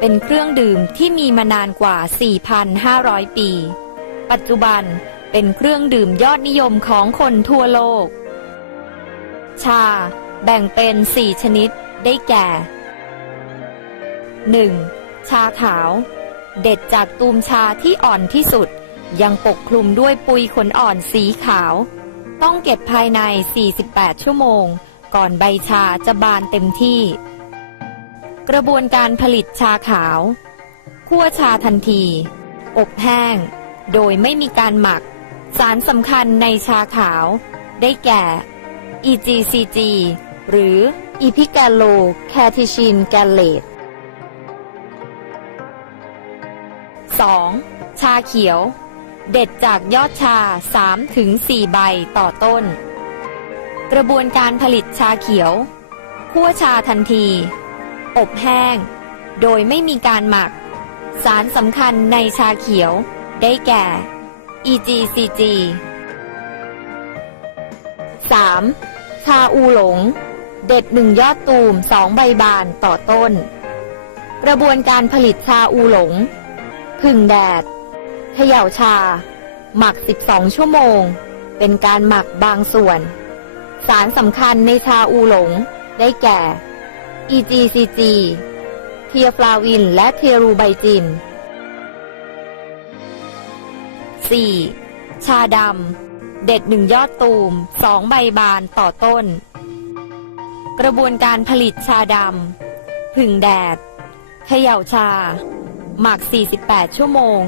เป็นเครื่องดื่มที่มีมานานกว่า 4,500 ปี ปัจจุบันเป็นเครื่องดื่มยอดนิยมของคนทั่วโลก ชา แบ่งเป็น 4 ชนิดได้แก่ 1. ชาขาว เด็ดจากตูมชาที่อ่อนที่สุด ยังปกคลุมด้วยปุยขนอ่อนสีขาว ต้องเก็บภายใน 48 ชั่วโมง ก่อนใบชาจะบานเต็มที่ กระบวนการผลิตชาขาวคั่วชาทันที อบแห้ง โดยไม่มีการหมัก สารสำคัญในชาขาว ได้แก่ EGCG หรือ e p i g a l l o c a t e c h i n g a l l a t e 2. ชาเขียว เด็ดจากยอดชา 3-4 ใบต่อต้น กระบวนการผลิตชาเขียวคั่วชาทันที อบแห้ง โดยไม่มีการหมัก สารสำคัญในชาเขียวได้แก่ EGCG 3. ชาอูหลง เด็ดหนึ่งยอดตูมสองใบบานต่อต้น กระบวนการผลิตชาอูหลง ผึ่งแดดเขย่าชา หมัก 12 ชั่วโมง เป็นการหมักบางส่วน สารสำคัญในชาอูหลงได้แก่ EGCG เทียฟลาวิน และเทียรูไบจิน 4. ชาดำ เด็ดหนึ่งยอดตูมสองใบบานต่อต้น กระบวนการผลิตชาดำ ผึ่งแดด เขย่าชา หมัก 48 ชั่วโมง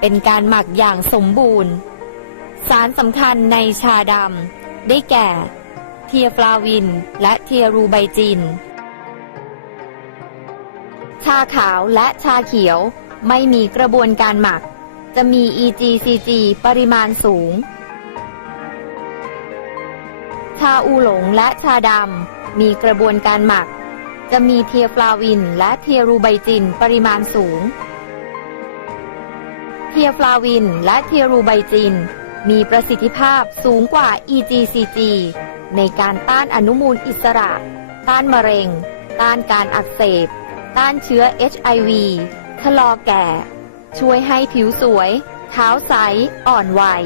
เป็นการหมักอย่างสมบูรณ์ สารสำคัญในชาดำ ได้แก่ เทียฟลาวิน และเทียรูไบจิน ชาขาวและชาเขียว ไม่มีกระบวนการหมัก จะมี EGCG ปริมาณสูง ชาอูหลงและชาดำมีกระบวนการหมัก จะมีเทียฟลาวินและเทียรูไบจินปริมาณสูง เทียฟลาวินและเทียรูไบจิน มีประสิทธิภาพสูงกว่า EGCG ในการต้านอนุมูลอิสระ ต้านมะเร็ง ต้านการอักเสบ ต้านเชื้อ HIV ชะลอแก่ ช่วยให้ผิวสวยเท้าใส อ่อนวัย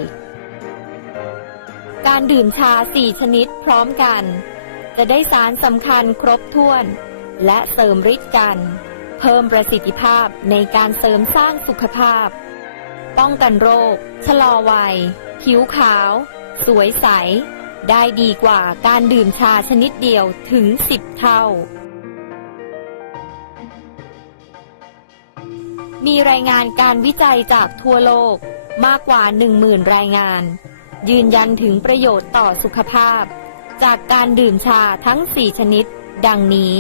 การดื่มชา 4 ชนิดพร้อมกัน จะได้สารสำคัญครบถ้วน และเสริมฤทธิ์กัน เพิ่มประสิทธิภาพในการเสริมสร้างสุขภาพ ป้องกันโรค ชะลอวัย ผิวขาว สวยใส ได้ดีกว่าการดื่มชาชนิดเดียวถึง 10 เท่า มีรายงานการวิจัยจากทั่วโลกมากกว่า 10,000 รายงาน ยืนยันถึงประโยชน์ต่อสุขภาพ จากการดื่มชาทั้ง 4 ชนิด ดังนี้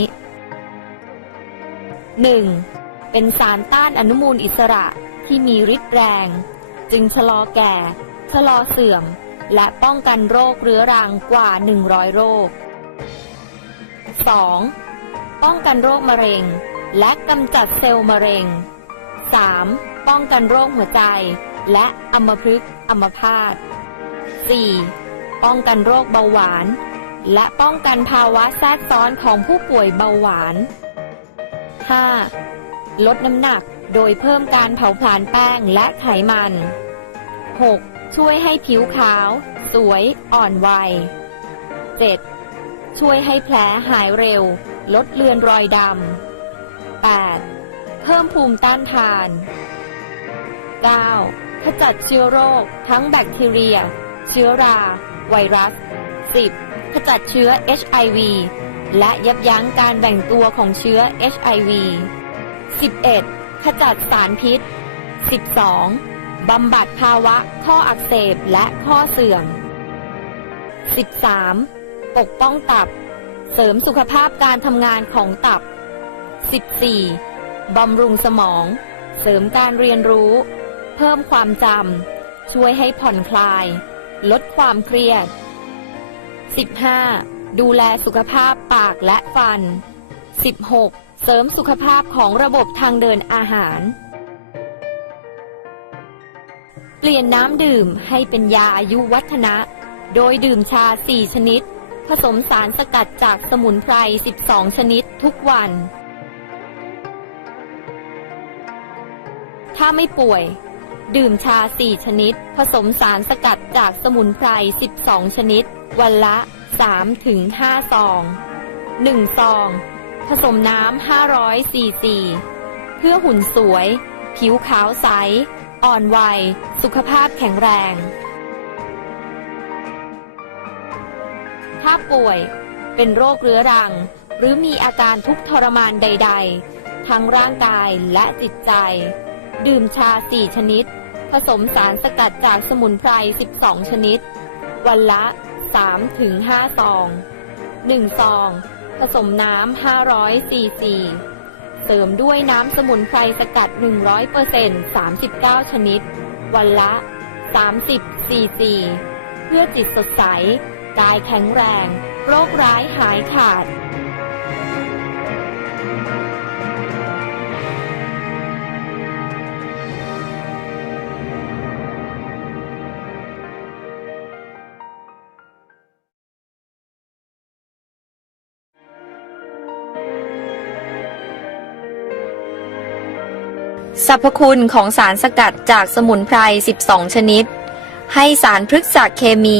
1. เป็นสารต้านอนุมูลอิสระที่มีฤทธิ์แรง จึงชะลอแก่ ชะลอเสื่อม และป้องกันโรคเรื้อรังกว่า 100 โรค 2. ป้องกันโรคมะเร็ง และกำจัดเซลล์มะเร็ง 3. ป้องกันโรคหัวใจ และอัมพฤกษ์อัมพาต 4. ป้องกันโรคเบาหวาน และป้องกันภาวะแทรกซ้อนของผู้ป่วยเบาหวาน 5. ลดน้ำหนักโดยเพิ่มการเผาผลาญแป้งและไขมัน 6. ช่วยให้ผิวขาว สวยอ่อนวัย 7. ช่วยให้แผลหายเร็ว ลดเลือนรอยดำ 8. เพิ่มภูมิต้านทาน 9. ขจัดเชื้อโรค ทั้งแบคทีเรีย เชื้อรา ไวรัส 10. ขจัดเชื้อ HIV และยับยั้งการแบ่งตัวของเชื้อ HIV 11. ขจัดสารพิษ 12. บำบัดภาวะข้ออักเสบและข้อเสื่อม 13. ปกป้องตับ เสริมสุขภาพการทำงานของตับ 14. บำรุงสมอง เสริมการเรียนรู้ เพิ่มความจำ ช่วยให้ผ่อนคลาย ลดความเครียด 15. ดูแลสุขภาพปากและฟัน 16. เสริมสุขภาพของระบบทางเดินอาหาร เปลี่ยนน้ำดื่มให้เป็นยาอายุวัฒนะ โดยดื่มชา 4 ชนิด ผสมสารสกัดจากสมุนไพร 12 ชนิดทุกวัน ถ้าไม่ป่วย ดื่มชา 4 ชนิด ผสมสารสกัดจากสมุนไพร 12 ชนิด วันละ3-5ถึง5ซอง 1 ซอง ผสมน้ำ500ซีซีเพื่อหุ่นสวย ผิวขาวใส อ่อนวัย สุขภาพแข็งแรง ถ้าป่วย เป็นโรคเรื้อรัง หรือมีอาการทุกข์ทรมานใด ๆ ทั้งร่างกายและจิตใจ ดื่มชา 4 ชนิด ผสมสารสกัดจากสมุนไพร 12 ชนิด วันละ 3-5ซอง 1 ซอง ผสมน้ำ500ซีซี เสริมด้วยน้ำสมุนไพรสกัด 100% 39 ชนิด วันละ 30ซีซี เพื่อจิตสดใส กายแข็งแรง โรคร้ายหายขาด สรรพคุณของสารสกัดจากสมุนไพร 12 ชนิด ให้สารพฤกษเคมี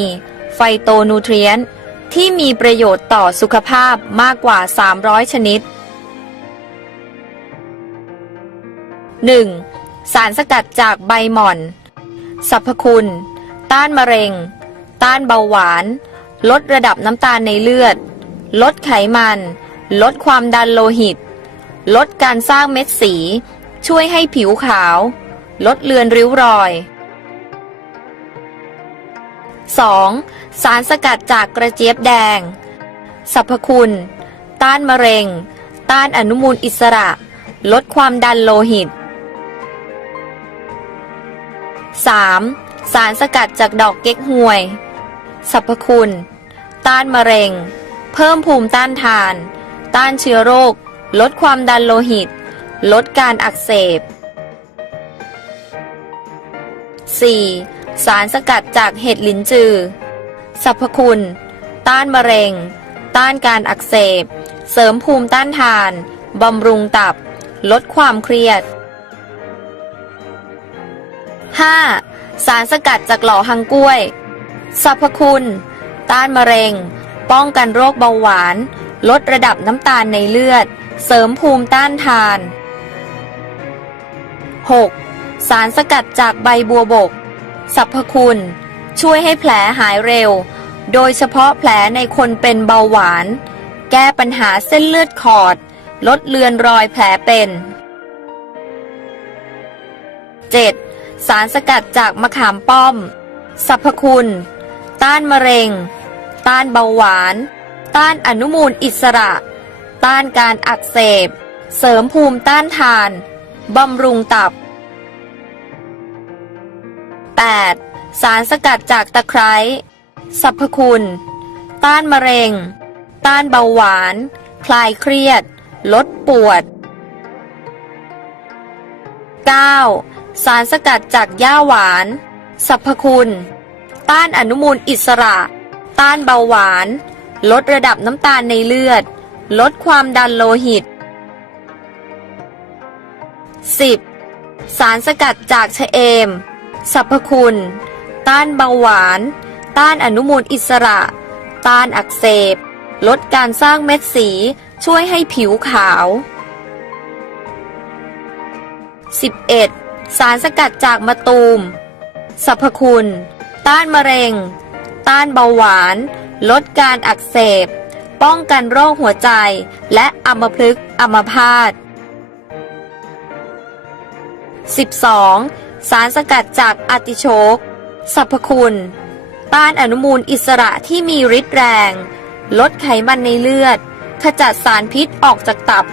ไฟโตนูเทรียนที่มีประโยชน์ต่อสุขภาพมากกว่า 300 ชนิด 1. สารสกัดจากใบหม่อน สรรพคุณ ต้านมะเร็ง ต้านเบาหวาน ลดระดับน้ำตาลในเลือด ลดไขมัน ลดความดันโลหิต ลดการสร้างเม็ดสี ช่วยให้ผิวขาว ลดเลือนริ้วรอย 2. สารสกัดจากกระเจี๊ยบแดง สรรพคุณ ต้านมะเร็ง ต้านอนุมูลอิสระ ลดความดันโลหิต 3. สารสกัดจากดอกเก๊กฮวย สรรพคุณ ต้านมะเร็ง เพิ่มภูมิต้านทาน ต้านเชื้อโรค ลดความดันโลหิต ลดการอักเสบ 4. สารสกัดจากเห็ดลิ้นจือ สรรพคุณ ต้านมะเร็ง ต้านการอักเสบ เสริมภูมิต้านทาน บำรุงตับ ลดความเครียด 5. สารสกัดจากหล่อหังกล้วย สรรพคุณ ต้านมะเร็ง ป้องกันโรคเบาหวาน ลดระดับน้ำตาลในเลือด เสริมภูมิต้านทาน 6. สารสกัดจากใบบัวบก สรรพคุณ ช่วยให้แผลหายเร็ว โดยเฉพาะแผลในคนเป็นเบาหวาน แก้ปัญหาเส้นเลือดขอด ลดเลือนรอยแผลเป็น 7. สารสกัดจากมะขามป้อม สรรพคุณ ต้านมะเร็ง ต้านเบาหวาน ต้านอนุมูลอิสระ ต้านการอักเสบ เสริมภูมิต้านทาน บำรุงตับ 8. สารสกัดจากตะไคร้สรรพคุณ ต้านมะเร็ง ต้านเบาหวาน คลายเครียด ลดปวด 9. สารสกัดจากหญ้าหวานสรรพคุณ ต้านอนุมูลอิสระ ต้านเบาหวาน ลดระดับน้ำตาลในเลือด ลดความดันโลหิต 10. สารสกัดจากชะเอม สรรพคุณ ต้านเบาหวาน ต้านอนุมูลอิสระ ต้านอักเสบ ลดการสร้างเม็ดสี ช่วยให้ผิวขาว 11. สารสกัดจากมะตูม สรรพคุณ ต้านมะเร็ง ต้านเบาหวาน ลดการอักเสบ ป้องกันโรคหัวใจ และอัมพฤกษ์อัมพาต 12. สารสกัดจากอาติโชกสรรพคุณ ต้านอนุมูลอิสระที่มีฤทธิ์แรง ลดไขมันในเลือด ขจัดสารพิษออกจากตับ